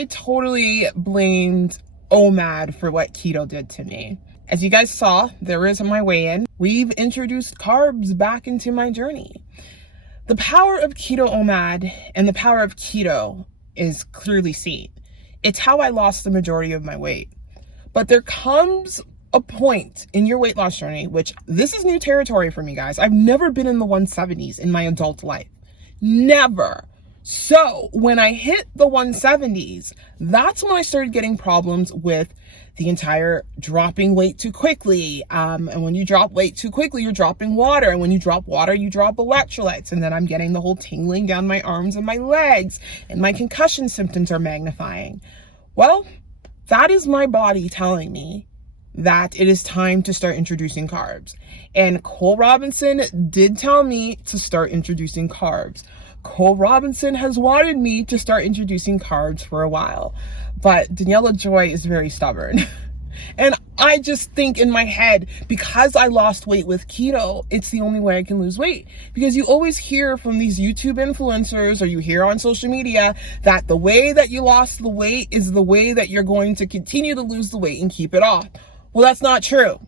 I totally blamed OMAD for what keto did to me. As you guys saw, there is my weigh-in. We've introduced carbs back into my journey. The power of keto OMAD and the power of keto is clearly seen. It's how I lost the majority of my weight. But there comes a point in your weight loss journey, which this is new territory for me, guys. I've never been in the 170s in my adult life. Never. So when I hit the 170s, that's when I started getting problems with the entire dropping weight too quickly. And when you drop weight too quickly, you're dropping water. And when you drop water, you drop electrolytes. And then I'm getting the whole tingling down my arms and my legs. And my concussion symptoms are magnifying. Well, that is my body telling me that it is time to start introducing carbs. And Cole Robinson did tell me to start introducing carbs. Cole Robinson has wanted me to start introducing carbs for a while, but Daniella Joy is very stubborn. And I just think in my head, because I lost weight with keto, it's the only way I can lose weight. Because you always hear from these YouTube influencers, or you hear on social media, that the way that you lost the weight is the way that you're going to continue to lose the weight and keep it off. Well, that's not true,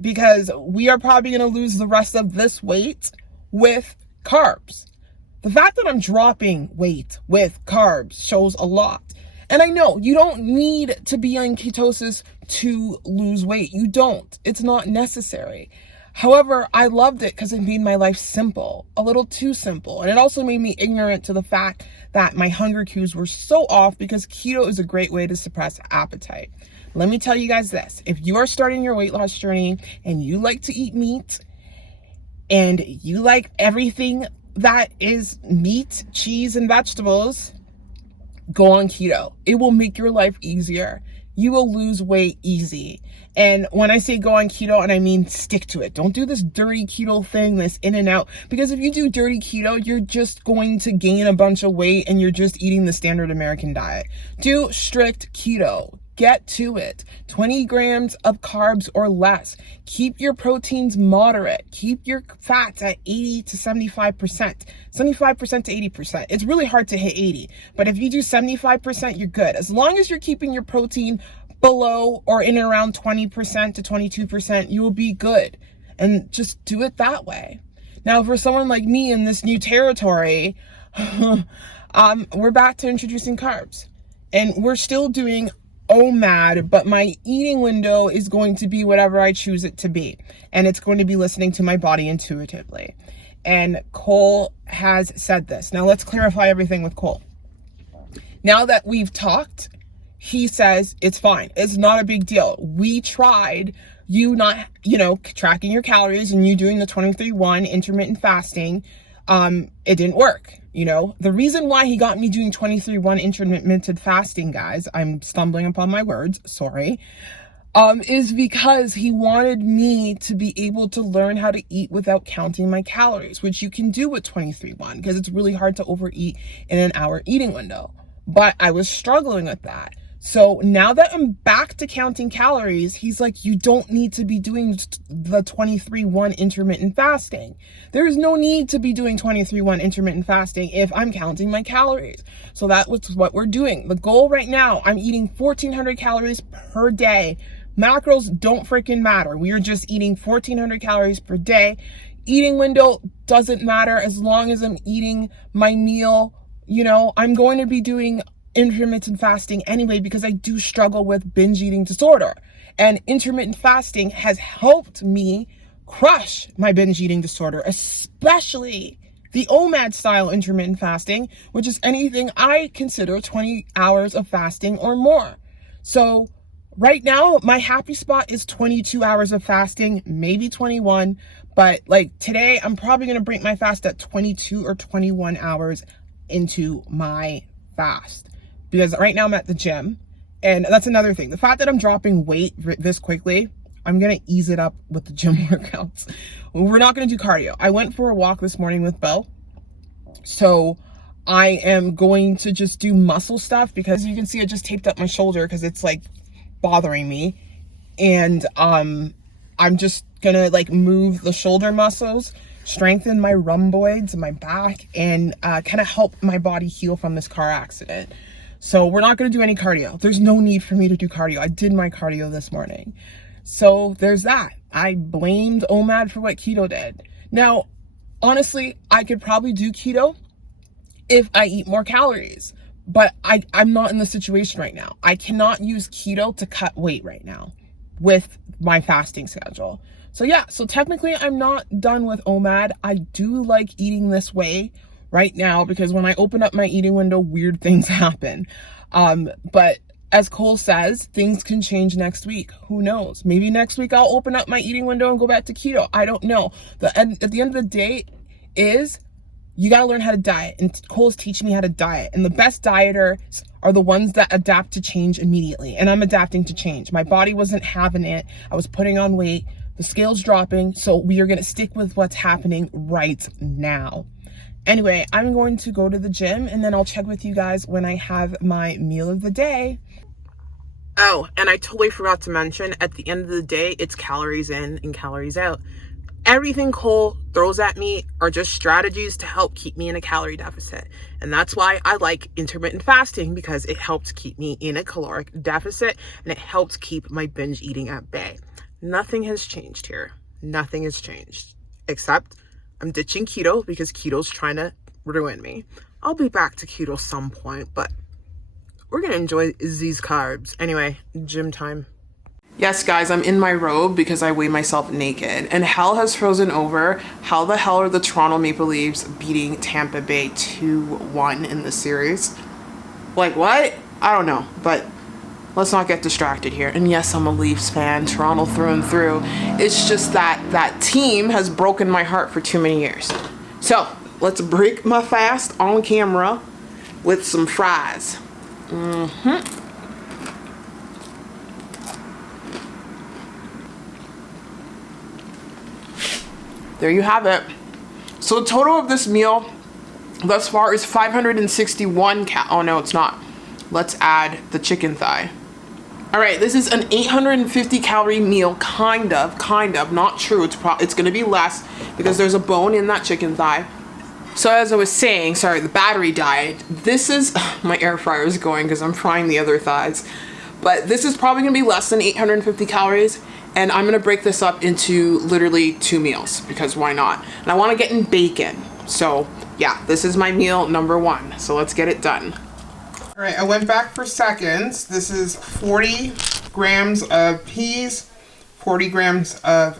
because we are probably going to lose the rest of this weight with carbs. The fact that I'm dropping weight with carbs shows a lot. And I know you don't need to be on ketosis to lose weight. You don't. It's not necessary. However, I loved it because it made my life simple, a little too simple. And it also made me ignorant to the fact that my hunger cues were so off, because keto is a great way to suppress appetite. Let me tell you guys this. If you are starting your weight loss journey and you like to eat meat and you like everything that is meat, cheese, and vegetables, go on keto. It will make your life easier. You will lose weight easy. And when I say go on keto, and I mean stick to it. Don't do this dirty keto thing, this in and out. Because if you do dirty keto, you're just going to gain a bunch of weight and you're just eating the standard American diet. Do strict keto. Get to it. 20 grams of carbs or less. Keep your proteins moderate. Keep your fats at 80 to 75%. 75% to 80%. It's really hard to hit 80. But if you do 75%, you're good. As long as you're keeping your protein below or in and around 20% to 22%, you will be good. And just do it that way. Now, for someone like me in this new territory, we're back to introducing carbs. And we're still doing OMAD, but my eating window is going to be whatever I choose it to be. And it's going to be listening to my body intuitively. And Cole has said this. Now let's clarify everything with Cole. Now that we've talked, he says it's fine. It's not a big deal. We tried you not, tracking your calories and you doing the 23-1 intermittent fasting. It didn't work. The reason why he got me doing 23-1 intermittent fasting, guys, I'm stumbling upon my words, sorry, is because he wanted me to be able to learn how to eat without counting my calories, which you can do with 23-1 because it's really hard to overeat in an hour eating window. But I was struggling with that. So now that I'm back to counting calories, he's like, you don't need to be doing the 23-1 intermittent fasting. There is no need to be doing 23-1 intermittent fasting if I'm counting my calories. So that was what we're doing. The goal right now, I'm eating 1,400 calories per day. Macros don't freaking matter. We are just eating 1,400 calories per day. Eating window doesn't matter as long as I'm eating my meal. I'm going to be doing intermittent fasting anyway, because I do struggle with binge eating disorder, and intermittent fasting has helped me crush my binge eating disorder, especially the OMAD style intermittent fasting, which is anything I consider 20 hours of fasting or more. So right now my happy spot is 22 hours of fasting, maybe 21, but like today I'm probably going to break my fast at 22 or 21 hours into my fast. Because right now I'm at the gym, and that's another thing. The fact that I'm dropping weight this quickly, I'm going to ease it up with the gym workouts. We're not going to do cardio. I went for a walk this morning with Bill. So I am going to just do muscle stuff, because you can see I just taped up my shoulder because it's like bothering me. And I'm just going to move the shoulder muscles, strengthen my rhomboids and my back, and kind of help my body heal from this car accident. So we're not going to do any cardio. There's no need for me to do cardio. I did my cardio this morning. So there's that. I blamed OMAD for what keto did. Now, honestly, I could probably do keto if I eat more calories, but I'm not in the situation right now. I cannot use keto to cut weight right now with my fasting schedule. So yeah, so technically I'm not done with OMAD. I do like eating this way right now because when I open up my eating window, weird things happen. But as Cole says, things can change next week. Who knows? Maybe next week I'll open up my eating window and go back to keto. I don't know. At the end of the day is you got to learn how to diet. And Cole's teaching me how to diet. And the best dieters are the ones that adapt to change immediately. And I'm adapting to change. My body wasn't having it. I was putting on weight. The scale's dropping. So we are going to stick with what's happening right now. Anyway, I'm going to go to the gym and then I'll check with you guys when I have my meal of the day. Oh, and I totally forgot to mention, at the end of the day, it's calories in and calories out. Everything Cole throws at me are just strategies to help keep me in a calorie deficit. And that's why I like intermittent fasting, because it helps keep me in a caloric deficit and it helps keep my binge eating at bay. Nothing has changed here. Nothing has changed, except I'm ditching keto because keto's trying to ruin me. I'll be back to keto some point, but we're gonna enjoy these carbs. Anyway, gym time. Yes, guys, I'm in my robe because I weigh myself naked. And hell has frozen over. How the hell are the Toronto Maple Leafs beating Tampa Bay 2-1 in the series? Like, what? I don't know, but let's not get distracted here. And yes, I'm a Leafs fan, Toronto through and through. It's just that team has broken my heart for too many years. So let's break my fast on camera with some fries. There you have it. So the total of this meal thus far is 561 oh no, it's not. Let's add the chicken thigh. All right, this is an 850 calorie meal, kind of, not true. It's gonna be less because there's a bone in that chicken thigh. So as I was saying, sorry, the battery died. This is, my air fryer is going because I'm frying the other thighs. But this is probably gonna be less than 850 calories. And I'm gonna break this up into literally 2 meals because why not? And I wanna get in bacon. So yeah, this is my meal number 1. So let's get it done. All right, I went back for seconds. This is 40 grams of peas, 40 grams of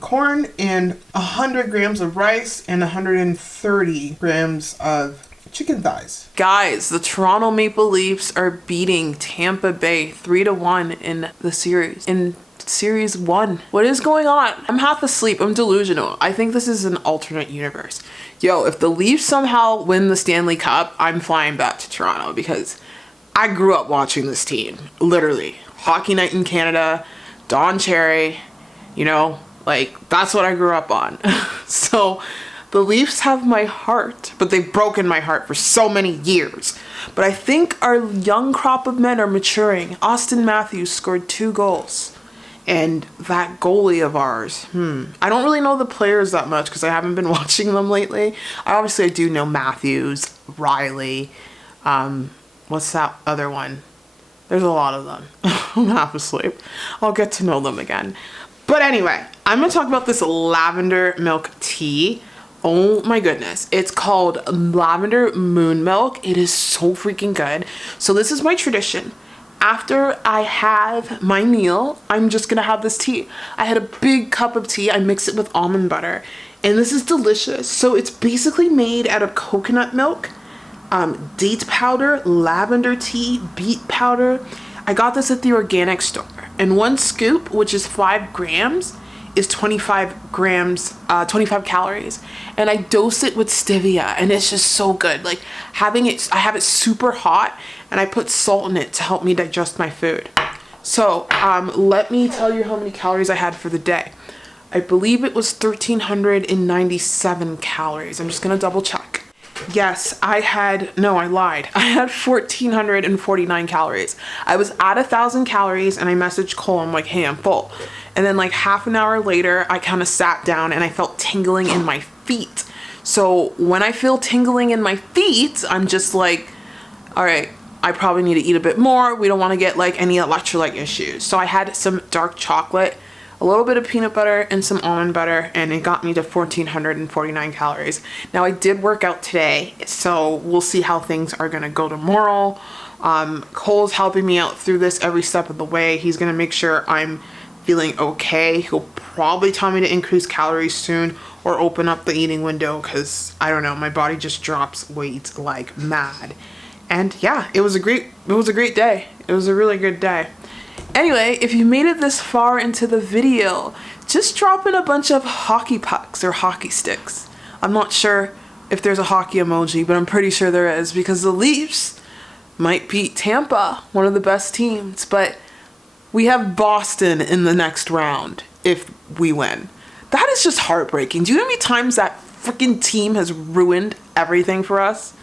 corn, and 100 grams of rice, and 130 grams of chicken thighs. Guys, the Toronto Maple Leafs are beating Tampa Bay 3-1 in the series. In Series 1. What is going on? I'm half asleep. I'm delusional. I think this is an alternate universe. Yo, if the Leafs somehow win the Stanley Cup, I'm flying back to Toronto because I grew up watching this team. Literally. Hockey Night in Canada, Don Cherry, you know, like that's what I grew up on. So the Leafs have my heart, but they've broken my heart for so many years. But I think our young crop of men are maturing. Austin Matthews scored 2 goals. And that goalie of ours, I don't really know the players that much because I haven't been watching them lately. I do know Matthews, Riley, what's that other one? There's a lot of them. I'm half asleep. I'll get to know them again. But anyway, I'm going to talk about this lavender milk tea. Oh my goodness. It's called Lavender Moon Milk. It is so freaking good. So this is my tradition. After I have my meal, I'm just gonna have this tea. I had a big cup of tea. I mix it with almond butter, and this is delicious. So it's basically made out of coconut milk, date powder, lavender tea, beet powder. I got this at the organic store, and 1 scoop, which is 5 grams, is 25 calories, and I dose it with stevia, and it's just so good. Like I have it super hot, and I put salt in it to help me digest my food. So let me tell you how many calories I had for the day. I believe it was 1,397 calories. I'm just gonna double check. Yes, I lied. I had 1,449 calories. I was at 1,000 calories, and I messaged Cole. I'm like, hey, I'm full. And then like half an hour later, I kind of sat down and I felt tingling in my feet. So when I feel tingling in my feet, I'm just like, all right, I probably need to eat a bit more. We don't want to get like any electrolyte issues. So I had some dark chocolate, a little bit of peanut butter, and some almond butter, and it got me to 1,449 calories. Now I did work out today, so we'll see how things are gonna go tomorrow. Cole's helping me out through this every step of the way. He's gonna make sure I'm feeling okay. He'll probably tell me to increase calories soon or open up the eating window, because I don't know, my body just drops weight like mad. And yeah, it was a great day. It was a really good day. Anyway, if you made it this far into the video, just drop in a bunch of hockey pucks or hockey sticks. I'm not sure if there's a hockey emoji, but I'm pretty sure there is, because the Leafs might beat Tampa, one of the best teams, but we have Boston in the next round if we win. That is just heartbreaking. Do you know how many times that freaking team has ruined everything for us?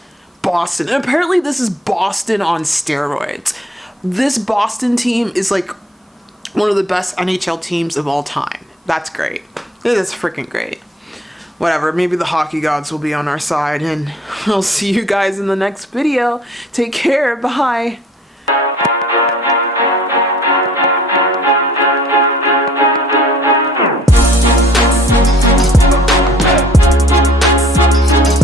Boston. And apparently this is Boston on steroids. This Boston team is like one of the best NHL teams of all time. That's great. It is freaking great. Whatever, maybe the hockey gods will be on our side, and I'll see you guys in the next video. Take care, bye.